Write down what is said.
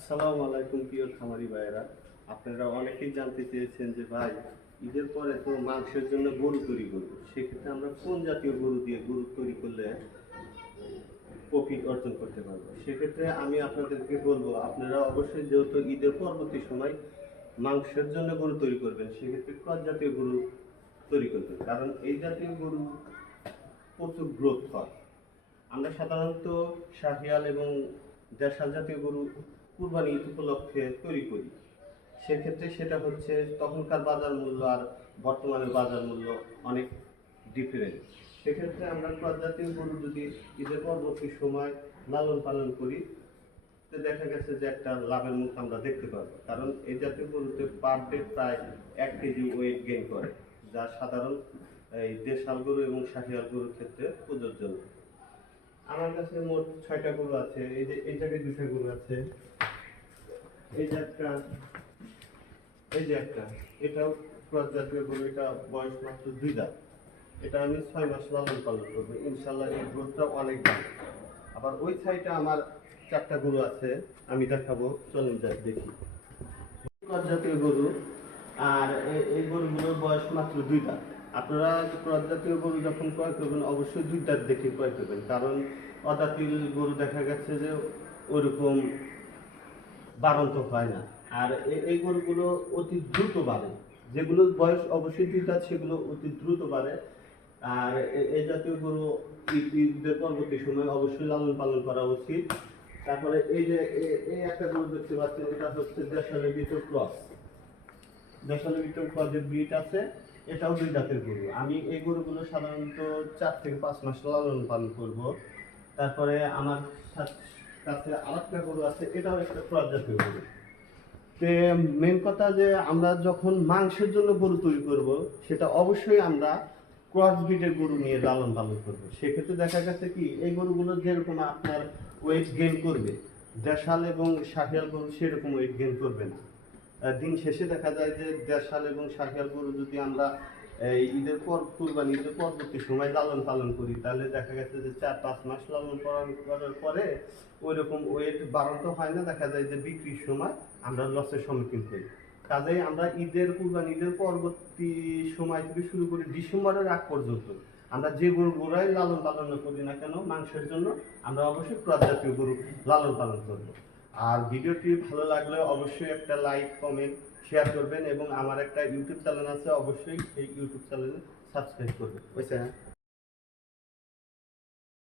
আসসালামু আলাইকুম প্রিয় খামারি ভাইয়েরা, আপনারা অনেকেই জানতে চেয়েছেন যে ভাই ঈদের পরে তো মাংসের জন্য গরু তৈরি করবো, সেক্ষেত্রে আমরা কোন জাতীয় গরু দিয়ে গরু তৈরি করলে প্রফিট অর্জন করতে পারবো। সেক্ষেত্রে আমি আপনাদেরকে বলবো, আপনারা অবশ্যই যেহেতু ঈদের পরবর্তী সময় মাংসের জন্য গরু তৈরি করবেন, সেক্ষেত্রে ক্রস জাতীয় গরু তৈরি করবেন, কারণ এই জাতীয় গরু প্রচুর গ্রোথ হয়। আমরা সাধারণত শাহিয়াল এবং দেশাল জাতীয় গরু কুরবানি ঈদ উপলক্ষে তৈরি করি। সেক্ষেত্রে সেটা হচ্ছে তখনকার বাজার মূল্য আর বর্তমানের বাজার মূল্য অনেক ডিফারেন্ট। সেক্ষেত্রে আমরা ক্রস জাতীয় গরু যদি ঈদের পরবর্তী সময় লালন পালন করি, তো দেখা গেছে যে একটা লাভের মুখ আমরা দেখতে পাবো, কারণ এই জাতীয় গরুতে পার ডে প্রায় 1 কেজি ওয়েট গেইন করে, যা সাধারণ এই দেশাল গরু এবং শাহিয়াল গরুর ক্ষেত্রে প্রযোজ্য নয়। আমার কাছে মোট 6টা গরু আছে। এই যে এই জায়গায় 2টা গরু আছে, এই যে একটা, এই যে একটা, এটাও ক্রস জাতীয় গরু। এটা বয়স মাত্র 2 দাঁত। এটা আমি 6 মাস লালন পালন করবো, ইনশাল্লাহ এই গ্রোথটা অনেক ভালো। আবার ওই সাইডে আমার 4টা গরু আছে, আমি দেখাবো, চলুন যাই দেখি। ক্রস জাতীয় গরু, আর এই গরুগুলোর বয়স মাত্র 2 দাঁত। আপনারা ক্রস জাতীয় গরু যখন ক্রয় করবেন অবশ্যই 2 দাঁত দেখে ক্রয় করবেন, কারণ অদাঁতিল গরু দেখা গেছে যে ওইরকম বাড়ন্ত হয় না। আর এই গরুগুলো অতি দ্রুত বাড়ে, যেগুলো বয়স অবশ্যই 2 দাঁত সেগুলো অতি দ্রুত বাড়ে। আর এই জাতীয় গরু ঈদের পরবর্তী সময় অবশ্যই লালন পালন করা উচিত। তারপরে এই যে এই একটা গরু দেখতে পাচ্ছেন, এটা হচ্ছে দেশালের ভিতর ক্রস। দেশালের ভিতর ক্রসের ব্রিড আছে, এটাও 2 দাঁতের গরু। আমি এই গরুগুলো সাধারণত 4 থেকে 5 মাস লালন পালন করব। তারপরে আমার কাছে আরেকটা গরু আছে, এটাও একটা ক্রস জাতীয় গরু। তে মেন কথা যে আমরা যখন মাংসের জন্য গরু তৈরি করব, সেটা অবশ্যই আমরা ক্রস ব্রিডের গরু নিয়ে লালন পালন করবো। সেক্ষেত্রে দেখা গেছে কি, এই গরুগুলো যেরকম আপনার ওয়েট গেইন করবে, দেশাল এবং শাহিয়াল গরু সেরকম ওয়েট গেইন করবে না। দিন শেষে দেখা যায় যে দেশাল এবং শাহিয়াল গরু যদি আমরা ঈদের পর কুরবানি ঈদের পরবর্তী সময় লালন পালন করি, তাহলে দেখা গেছে যে 4-5 মাস লালন পালন করার পরে ওই রকম ওয়েট বাড়ানো হয় না, দেখা যায় যে বিক্রির সময় আমরা লসের সম্মুখীন হই। কাজেই আমরা কুরবানি ঈদের পরবর্তী সময় থেকে শুরু করে ডিসেম্বরের আগ পর্যন্ত আমরা যে গরুগুলাই লালন পালন করি না কেন মাংসের জন্য, আমরা অবশ্যই ক্রস জাতীয় গরু লালন পালন করব। আর ভিডিওটি ভালো লাগলে অবশ্যই একটা লাইক, কমেন্ট, শেয়ার করবেন, এবং আমার একটা ইউটিউব চ্যানেল আছে, অবশ্যই সেই ইউটিউব চ্যানেলে সাবস্ক্রাইব করবেন।